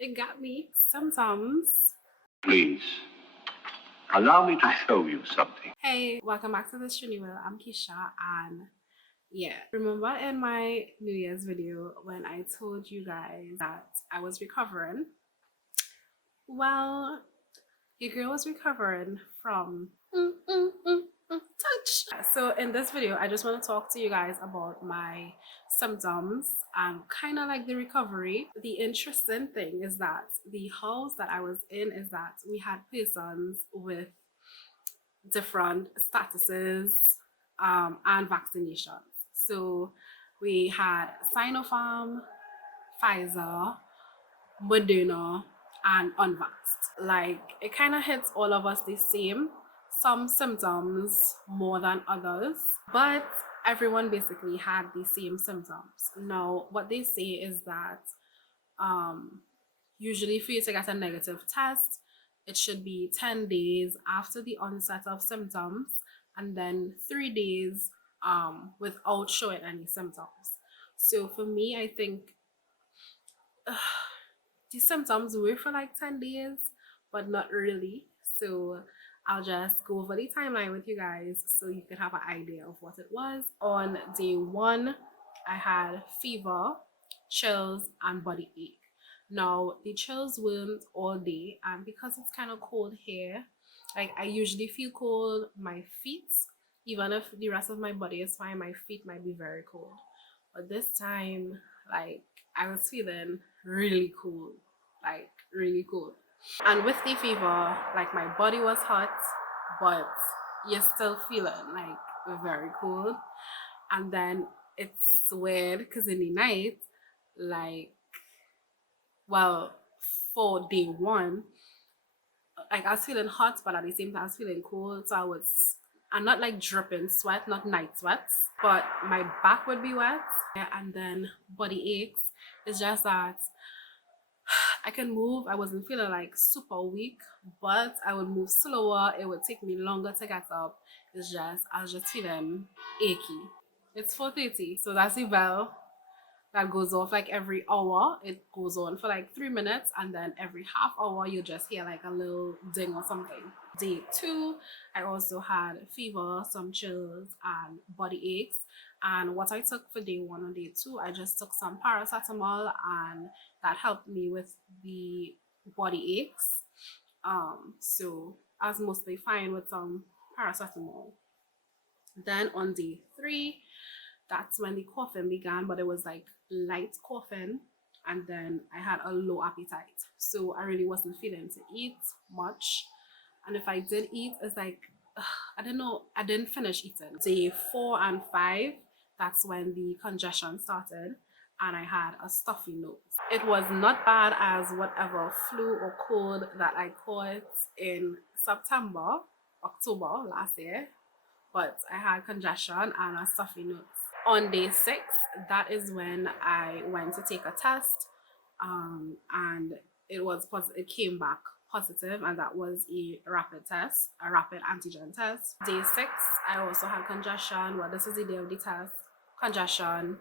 It got me sometimes. Please, allow me to show you something. Hey, welcome back to the Trini. I'm Keisha, and yeah, remember in my New Year's video when I told you guys that I was recovering? Well, your girl was recovering from touch. So in this video, I just want to talk to you guys about my symptoms and kind of like the recovery. The interesting thing is that the house that I was in is that we had persons with different statuses and vaccinations. So we had Sinopharm, Pfizer, Moderna, and unvaxxed. Like it kind of hits all of us the same. Some symptoms more than others, but everyone basically had the same symptoms. Now, what they say is that usually for you to get a negative test, it should be 10 days after the onset of symptoms and then 3 days without showing any symptoms. So for me, I think the symptoms were for like 10 days, but not really. So I'll just go over the timeline with you guys so you can have an idea of what it was. On day 1, I had fever, chills, and body ache. Now, the chills weren't all day, and because it's kind of cold here, like I usually feel cold, my feet, even if the rest of my body is fine, my feet might be very cold. But this time, like I was feeling really cool, like really cool. And with the fever, like my body was hot, but you're still feeling like very cool. And then it's weird because in the night, like, well, for day 1, like I was feeling hot, but at the same time I was feeling cold. So I'm not like dripping sweat, not night sweats, but my back would be wet. Yeah, and then body aches. It's just that I can move. I wasn't feeling like super weak, but I would move slower. It would take me longer to get up. It's just I was just feeling achy. It's 4:30, so that's the bell that goes off like every hour. It goes on for like 3 minutes, and then every half hour you just hear like a little ding or something. Day 2, I also had fever, some chills, and body aches. And what I took for day 1 and day 2, I just took some paracetamol, and that helped me with the body aches. So I was mostly fine with some paracetamol. Then on day 3, that's when the coughing began, but it was like light coughing, and then I had a low appetite, so I really wasn't feeling to eat much. And if I did eat, it's like I don't know, I didn't finish eating. Day 4 and 5, that's when the congestion started, and I had a stuffy nose. It was not bad as whatever flu or cold that I caught in September, October last year, but I had congestion and a stuffy nose. On day 6, that is when I went to take a test, and it came back positive, and that was a rapid test, a rapid antigen test. Day 6, I also had congestion. Well, this is the day of the test. Congestion,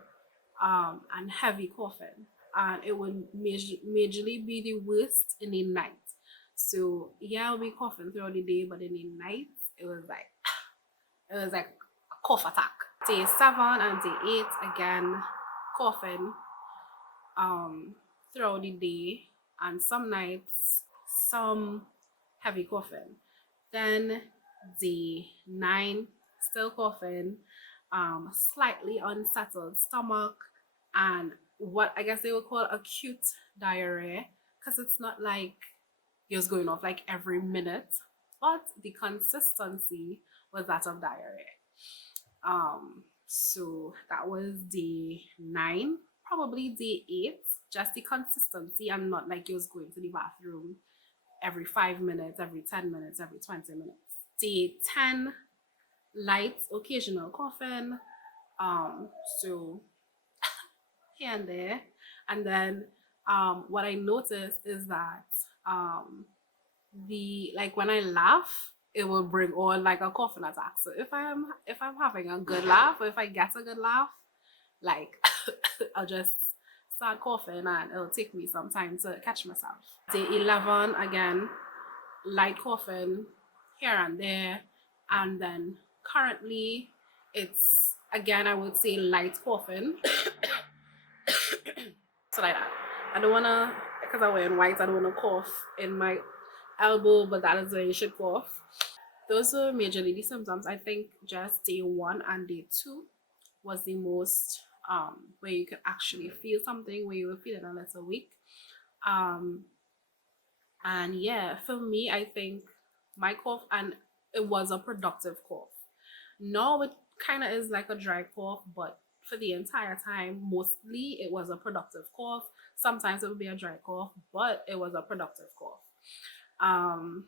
and heavy coughing, and it would majorly be the worst in the night. So yeah, I'll be coughing throughout the day, but in the night it was like a cough attack. Day 7 and day 8, again coughing throughout the day, and some nights some heavy coughing. Then day 9, still coughing, slightly unsettled stomach, and what I guess they would call acute diarrhea, because it's not like you're just going off like every minute, but the consistency was that of diarrhea. So that was day 9, probably day 8, just the consistency, and not like you was going to the bathroom every 5 minutes, every 10 minutes, every 20 minutes. Day 10, light occasional coughing, so here and there. And then what I noticed is that the like when I laugh, it will bring on like a coughing attack. So if I'm having a good laugh, or if I get a good laugh, like I'll just start coughing and it'll take me some time to catch myself. Day 11, again, light coughing here and there. And then currently, it's again, I would say light coughing. So like that. I don't wanna, because I'm wearing white, I don't wanna cough in my elbow, but that is where you should cough. Those were majorly the symptoms. I think just day 1 and day 2 was the most where you could actually feel something, where you were feeling a little weak. And yeah, for me, I think my cough, and it was a productive cough. No, it kind of is like a dry cough, but for the entire time, mostly it was a productive cough. Sometimes it would be a dry cough, but it was a productive cough. Um,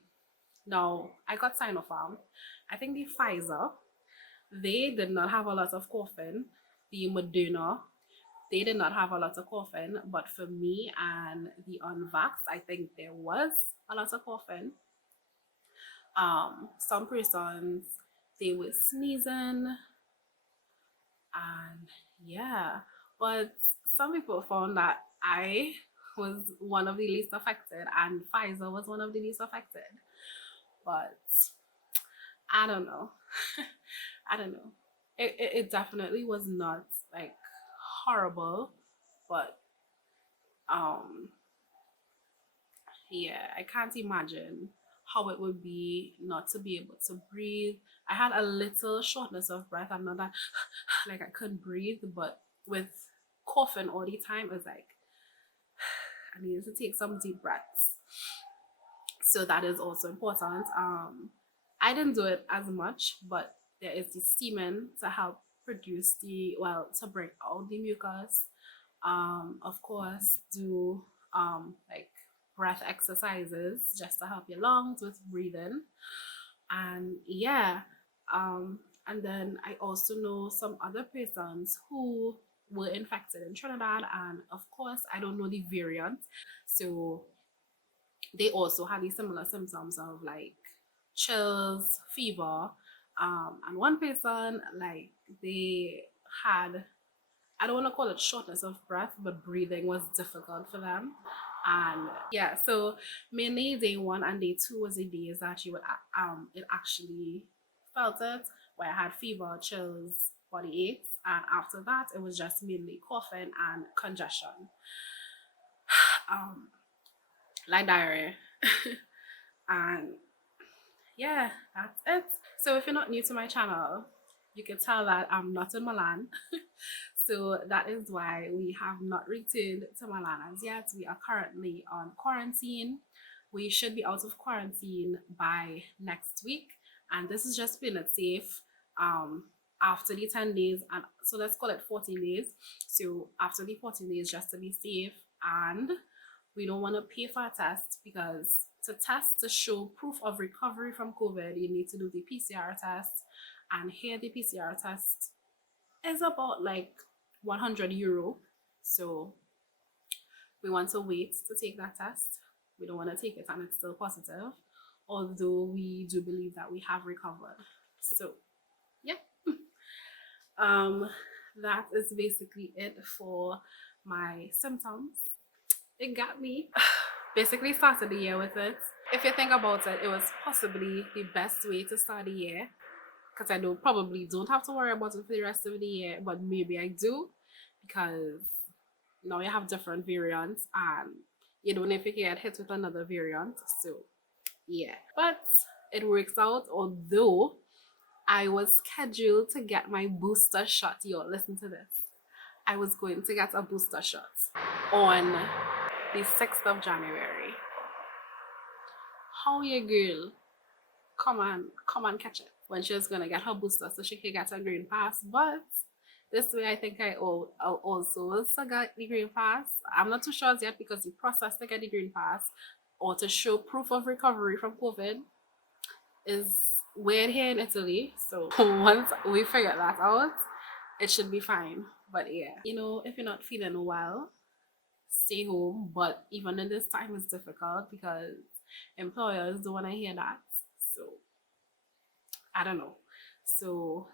Now I got Sinopharm. I think the Pfizer, they did not have a lot of coughing. The Moderna, they did not have a lot of coughing, but for me and the unvaxxed, I think there was a lot of coughing. Some persons, they were sneezing, and yeah, but some people found that I was one of the least affected, and Pfizer was one of the least affected. But I don't know. I don't know. It definitely was not like horrible, but um yeah, I can't imagine how it would be not to be able to breathe. I had a little shortness of breath. I'm not that like I couldn't breathe, but with coughing all the time, it's like I needed to take some deep breaths. So that is also important. I didn't do it as much, but there is the steaming to help produce the, well, to bring out the mucus. Of course, do like breath exercises just to help your lungs with breathing. And yeah, and then I also know some other persons who were infected in Trinidad, and of course, I don't know the variant. So they also had these similar symptoms of like chills, fever, and one person like they had, I don't want to call it shortness of breath, but breathing was difficult for them. And yeah, so mainly day 1 and day 2 was the days that you would it actually felt it, where I had fever, chills, body aches, and after that it was just mainly coughing and congestion, um, like diarrhea. And yeah, that's it. So if you're not new to my channel, you can tell that I'm not in Milan. So that is why we have not returned to Milan as yet. We are currently on quarantine. We should be out of quarantine by next week. And this is just playing it safe. After the 10 days, and so let's call it 14 days. So after the 14 days, just to be safe, and we don't want to pay for a test, because to test to show proof of recovery from COVID, you need to do the PCR test. And here the PCR test is about like €100. So we want to wait to take that test. We don't want to take it and it's still positive, although we do believe that we have recovered. So yeah. That is basically it for my symptoms. It got me. Basically started the year with it. If you think about it, it was possibly the best way to start the year, because I probably don't have to worry about it for the rest of the year, but maybe I do, because now you have different variants and you don't know if you get hit with another variant. So yeah, but it works out. Although I was scheduled to get my booster shot, yo, listen to this. I was going to get a booster shot on the 6th of January. How your girl come on catch it when she was gonna get her booster so she could get her green pass. But this way I think I'll also get the green pass. I'm not too sure as yet, because the process to get the green pass or to show proof of recovery from COVID is weird here in Italy. So once we figure that out, it should be fine. But yeah, if you're not feeling well, stay home. But even in this time, it's difficult because employers don't want to hear that. So I don't know. So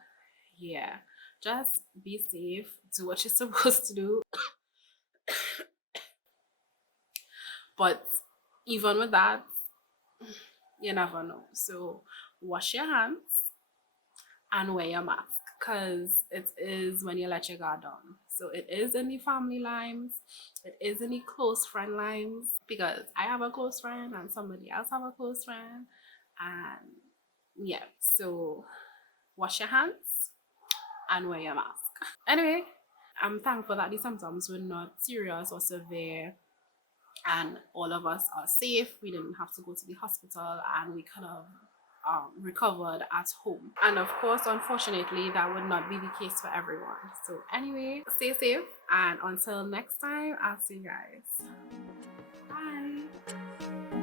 yeah, just be safe, do what you're supposed to do. But even with that, you never know. So wash your hands and wear your mask, because it is when you let your guard down. So it is in the family lines, it is in the close friend lines, because I have a close friend and somebody else have a close friend, and yeah. So wash your hands and wear your mask. Anyway, I'm thankful that the symptoms were not serious or severe, and all of us are safe. We didn't have to go to the hospital, and we could have recovered at home. And of course, unfortunately, that would not be the case for everyone. So anyway, stay safe, and until next time, I'll see you guys. Bye.